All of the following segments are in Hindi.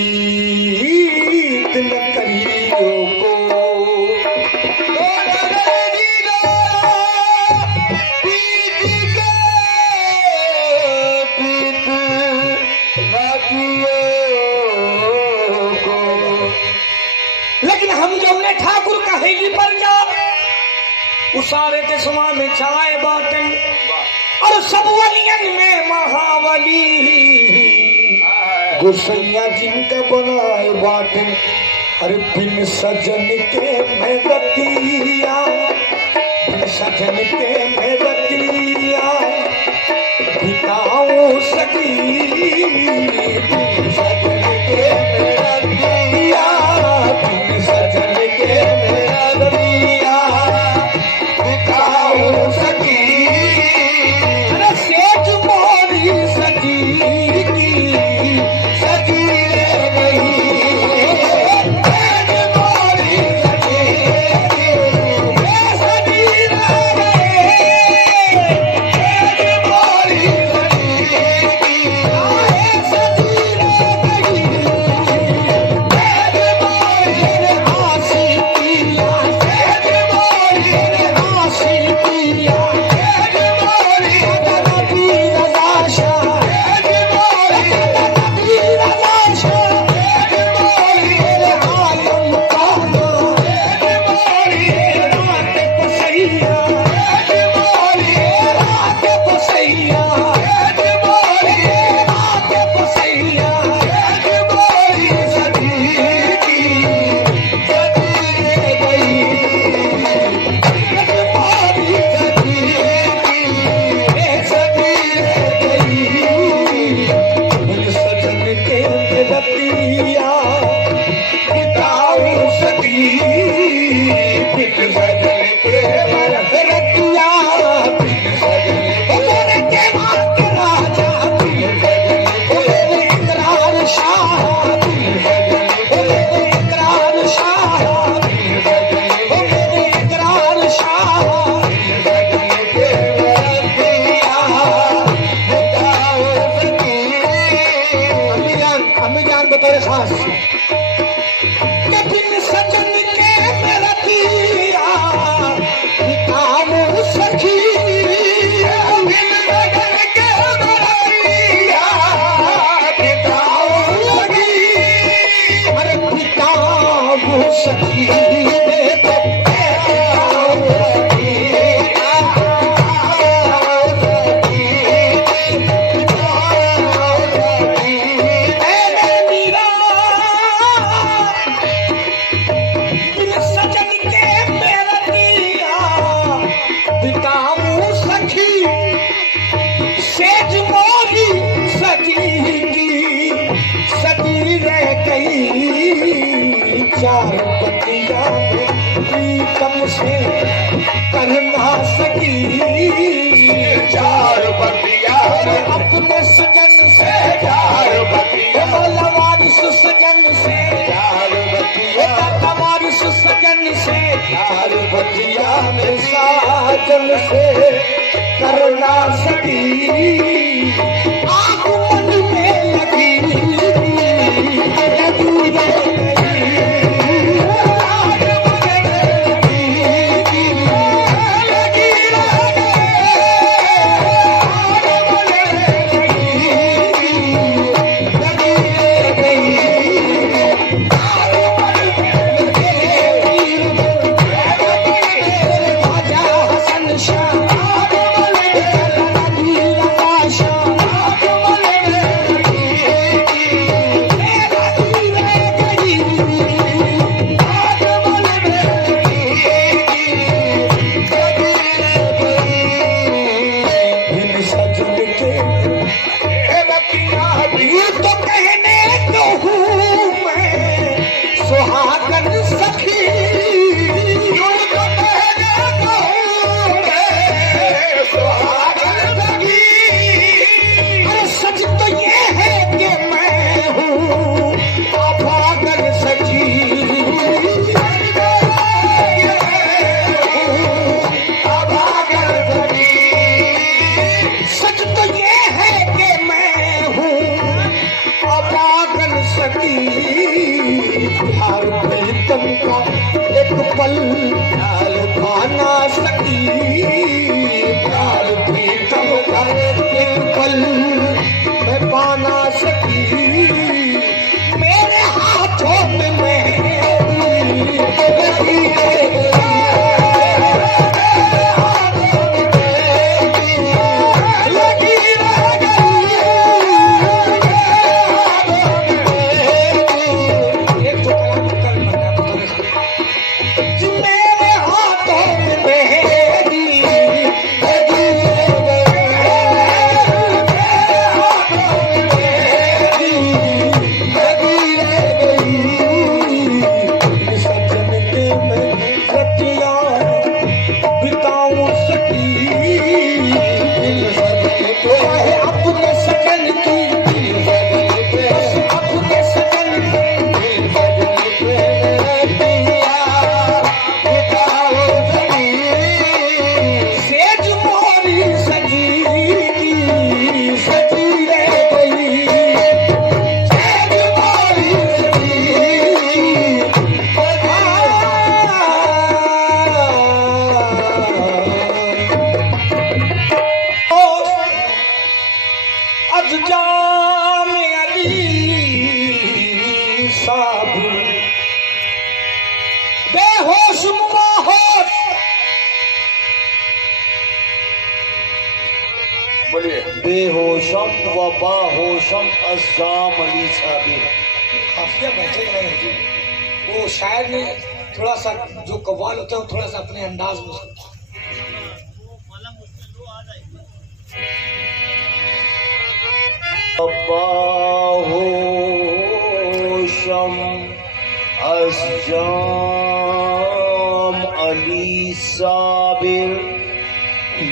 कृपीत न करियो को लेकिन हम जो हमने ठाकुर कहेली पर जा उसारे के समा में छाए बाटन और सब वलियन में महावली गुसैया जिनका बनाए बाटन हर बिन सजन के मैं रतिया बिन सजन के मैं रतिया बिताऊं सकी बिन सजन के मैं रतिया बिन सजन के मैं रतिया बिताऊं सकी अरे सेज मोरी सजी की सजी गई सेज मोरी सजी की सजी गई सेज मोरी सजी की सजी गई सेज मोरी आसी पिया सेज मोरी आसी पिया सेज मोरी रति रजाशा सेज मोरी रति रजाशा सेज मोरी आलम काना सेज मोरी रात पसैया सेज मोरी रात पसैया सेज मोरी रात पसैया सेज मोरी सजी की सजी गई सेज मोरी सजी की सजी गई बिन सजन के रतिया बिताऊं सकी बिन सजन के रतिया बिन सजन के राजा बिन सजन के इकरार शाह बिन सजन के इकरार शाह बिन सजन के इकरार शाह बिन सजन के रतिया बिताऊं सकी अम्मी जान बतौर खास मैं बिन सजन के मेरा पिया बिताऊं सखी बिन सजन के मेरा पिया बिताऊं सखी अरे बिताऊं सखी देखो बिताऊं सखी बिताऊं सखी बिताऊं सखी मेरे मीरा बिन सजन के मेरा पिया बिताऊं सखी सेज मोरी सजी की सजी रह गई चार बतिया प्रीतम से करना सकी चार बतिया अपने सजन से चार बतिया वारिस सजन से चार बतिया वारिस सजन से चार बतिया में साजन से करना सकी आँख मन में लगी लगी शाह सकी प्यार प्रीतम का एक पल ख्याल पाना सकी प्यार प्रीतम का एक पल मैं पाना सकी मेरे हाथों में मेहंदी लगी बेहोश मुबाहोश बोलिए बेहोशम व बाहोशम अज़्ज़ाम अली साबिर काफिया बैठे गए हैं जी वो शायर ने थोड़ा सा जो कव्वाल होता है वो थोड़ा सा अपने अंदाज में सुनता बाहोशम अज़्ज़ाम अली साबिर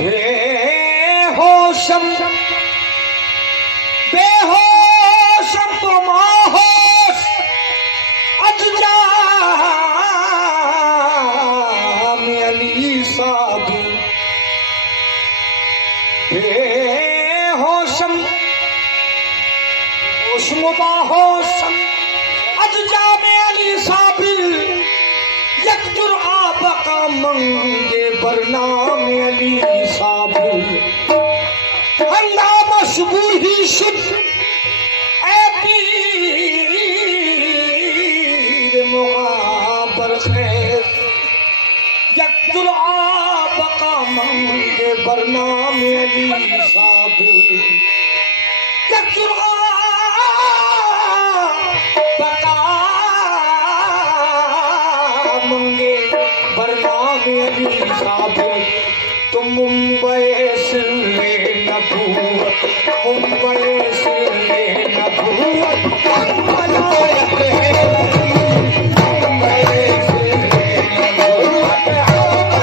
बेहोशम बेहोशम तो माहोश अज़्ज़ाम अली साबिर बेहोशम होशम बाहोशम अज़्ज़ाम अली साबिर यकजुर आबका मंगे बरनाम अली साबिर हंगामा सुबूही शुद ए पीर मुगाबर खैर यकजुर आबका मंगे बरनाम अली साबिर यकजुर तुम मुंबई से नबूवत मुंबई से नबूवत मलायक है मुंबई से नबूवत मलायक है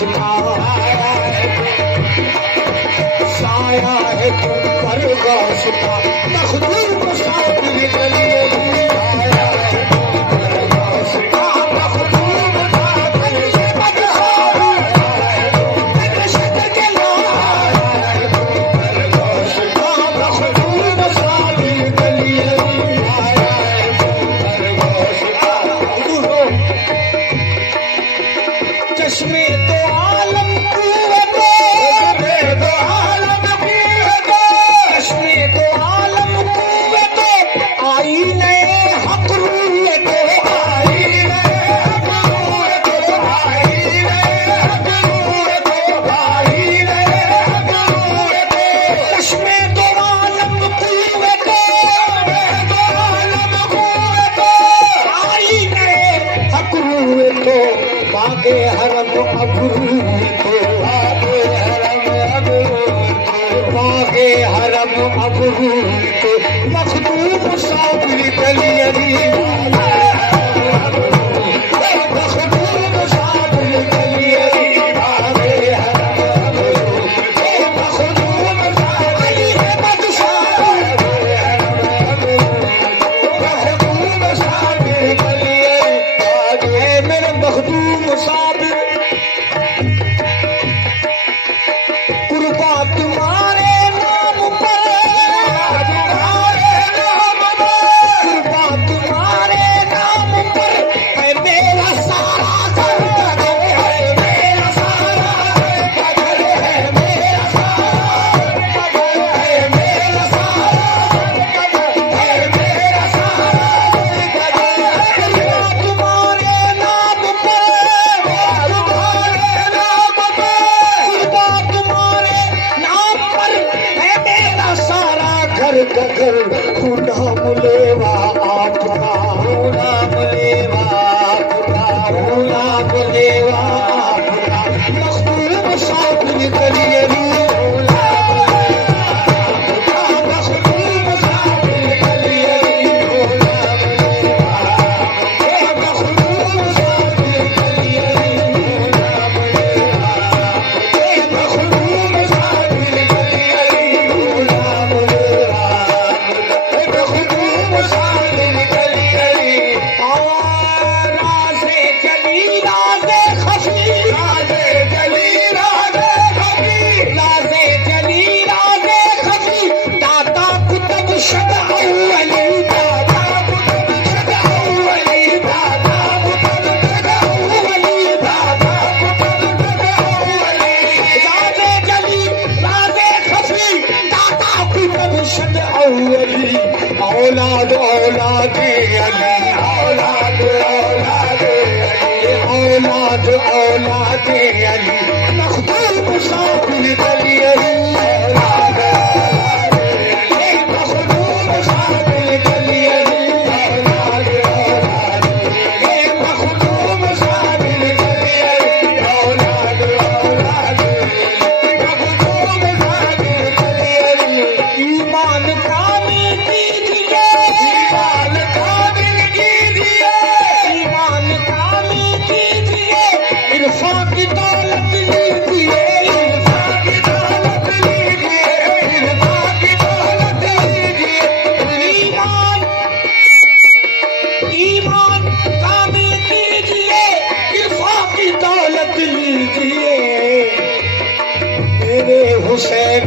का साया है तू परगास का मखदूम साबिर गली आया है परगास का मखदूम साबिर चश्मे तो आलम कुए को चश्मे तो आलम कुए को आई नए हक रूए को आई नए हक रूए को आई नए हक रूए को आई नए हक रूए को चश्मे तो आलम कुए को आई नए हक रूए को बागे हरम अबरू को बागे हरम अबरू बागे हरम अबरू को मखदूम साबिर गलियरी मखदूम साबिर गलियरी बागे हरम अबरू मखदूम साबिर मखदूम साबिर गलियरी बागे मेरे मखदूम साबिर कुर्बा तुम्हारे नाम पर कुर्बा तुम्हारे नाम पर है मेरा सारा घर है मेरा सारा घर है मेरा सारा है मेरा सारा है मेरा सारा तुम्हारे नाम पर तुम्हारे नाम पर है मेरा सारा घर का घर नाम लेवा आपका नाम लेवा आपका नाम लेवा आपका मखदूम साबिर गलियरी मखदूम साबिर गलियरी मखदूम साबिर गलियरी मखदूम साबिर गलियरी मखदूम साबिर गलियरी राज़े जली राज़े खफी राज़े जली राज़े खफी राज़े जली राज़े खफी दाता कुतुब शद अव्वली दाता कुतुब शद अव्वली दाता कुतुब शद अव्वली दाता कुतुब शद अव्वली राज़े जली राज़े खफी दाता कुतुब शद अव्वली औलाद औलादे अली औलाद औलादे अली औलाद औलादे अली मखदूम साबिर गलियरी औलाद औलादे अली मखदूम साबिर गलियरी औलाद औलादे मखदूम साबिर गलियरी औलाद औलादे मखदूम साबिर गलियरी ईमान कामिल कीजिए ईमान कामिल कीजिए ईमान कामिल कीजिए इरफा की दौलत लीजिए इरफा की दौलत लीजिए इरफा की दौलत लीजिए ईमान ईमान कामिल कीजिए इरफा की दौलत लीजिए मेरे हुसैन